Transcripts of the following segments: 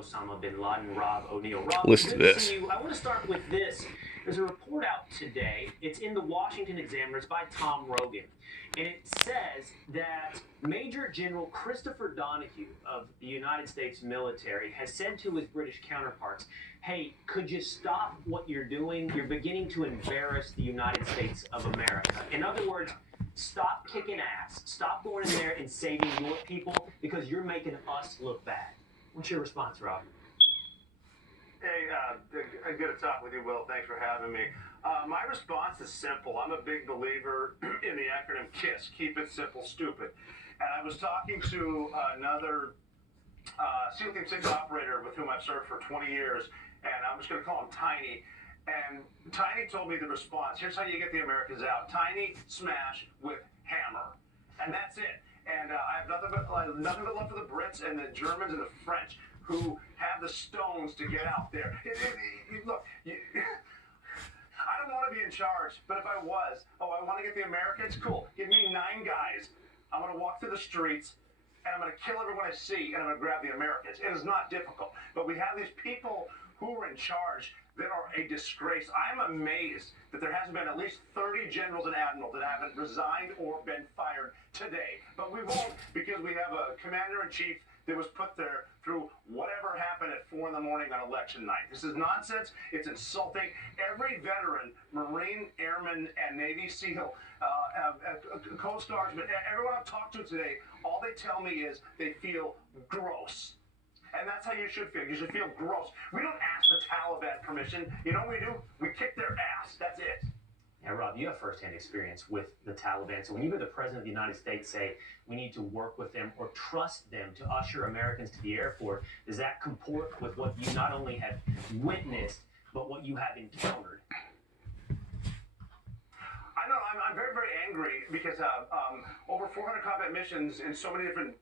Osama bin Laden, Rob O'Neill. Rob, Listen to good to this. see you. I want to start with this. There's a report out today. It's in the Washington Examiner. It's by Tom Rogan. And it says that Major General Christopher Donahue of the United States military has said to his British counterparts, hey, could you stop what you're doing? You're beginning to embarrass the United States of America. In other words, stop kicking ass. Stop going in there and saving your people because you're making us look bad. What's your response, Rob? Hey, good to talk with you, Will. Thanks for having me. My response is simple. I'm a big believer in the acronym KISS, Keep It Simple, Stupid. And I was talking to another SEAL Team 6 operator with whom I've served for 20 years, and I'm just going to call him Tiny. And Tiny told me the response. Here's how you get the Americans out. Tiny, smash with hammer. And that's it. And I have nothing but love for the Brits and the Germans and the French who have the stones to get out there. Look, I don't want to be in charge, but if I was, I want to get the Americans, cool. Give me 9 guys. I'm going to walk through the streets, and I'm going to kill everyone I see, and I'm going to grab the Americans. It is not difficult. But we have these people who are in charge that are a disgrace. I'm amazed that there hasn't been at least 30 generals and admirals that haven't resigned or been fired today. But we won't, because we have a commander-in-chief that was put there through whatever happened at 4 in the morning on election night. This is nonsense. It's insulting. Every veteran, Marine, Airman, and Navy SEAL, Coast Guardsman, everyone I've talked to today, all they tell me is they feel gross. And that's how you should feel. You should feel gross. We don't ask the Taliban permission. You know what we do? We kick their ass. That's it. Yeah, Rob, you have firsthand experience with the Taliban. So when you hear the President of the United States say we need to work with them or trust them to usher Americans to the airport, does that comport with what you not only have witnessed, but what you have encountered? I know. I'm very, very angry because over 400 combat missions in so many different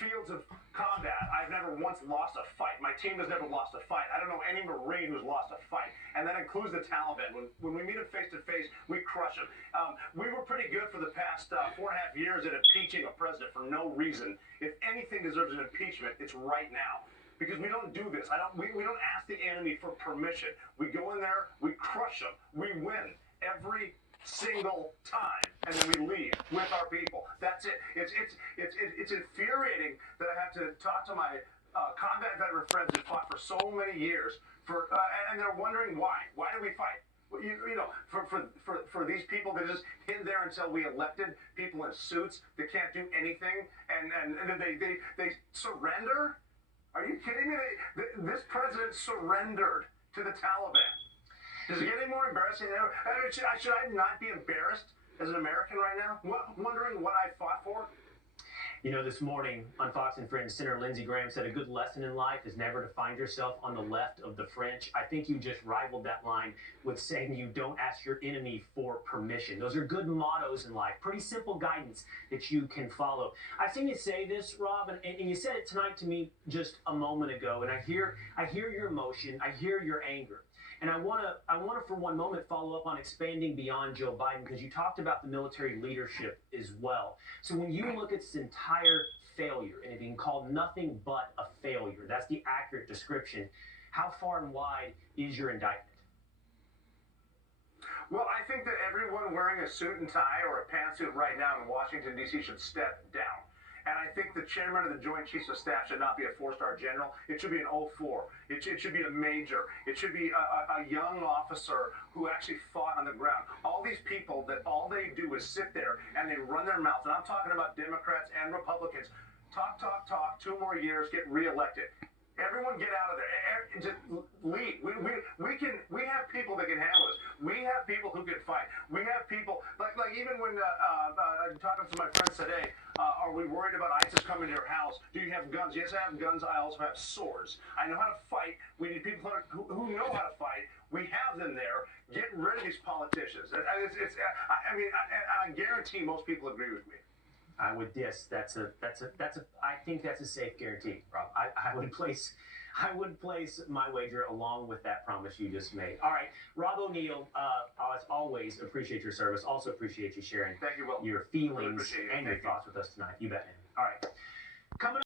fields of combat, I've never once lost a fight. My team has never lost a fight. I don't know any Marine who's lost a fight. And that includes the Taliban. When we meet them face to face, we crush them. We were pretty good for the past 4.5 years at impeaching a president for no reason. If anything deserves an impeachment, it's right now. Because we don't do this. We don't ask the enemy for permission. We go in there, we crush them, we win every single time, and then we leave with our people. That's it. It's infuriating that I have to talk to my combat veteran friends who fought for so many years and they're wondering why. Why do we fight? Well, for these people that just hid there until we elected people in suits that can't do anything, and then they surrender. Are you kidding me? This president surrendered to the Taliban. Does it get any more embarrassing? Should I not be embarrassed as an American right now? Wondering what I fought for? You know, this morning on Fox and Friends, Senator Lindsey Graham said a good lesson in life is never to find yourself on the left of the French. I think you just rivaled that line with saying you don't ask your enemy for permission. Those are good mottos in life. Pretty simple guidance that you can follow. I've seen you say this, Rob, and you said it tonight to me just a moment ago, and I hear your emotion, I hear your anger. And I want to for one moment follow up on expanding beyond Joe Biden, because you talked about the military leadership as well. So when you look at this entire failure, and it being called nothing but a failure, that's the accurate description, how far and wide is your indictment? Well, I think that everyone wearing a suit and tie or a pantsuit right now in Washington, D.C. should step down. And I think the chairman of the Joint Chiefs of Staff should not be a 4-star general. It should be an 04. It should be a major. It should be a young officer who actually fought on the ground. All these people that all they do is sit there and they run their mouths. And I'm talking about Democrats and Republicans. Talk, 2 more years, get reelected. Everyone get out of there. Just leave. We have people that can handle this. We have people who can fight. We have people like even when I'm talking to my friends today, are we worried about ISIS coming to your house? Do you have guns? Yes, I have guns. I also have swords. I know how to fight. We need people who know how to fight. We have them there. Get rid of these politicians. I guarantee most people agree with me. I would diss. I think that's a safe guarantee, Rob. I would place my wager along with that promise you just made. All right, Rob O'Neill, as always, appreciate your service. Also appreciate you sharing Thank you, Will. your feelings and your thoughts with us tonight. You bet, man. All right. Coming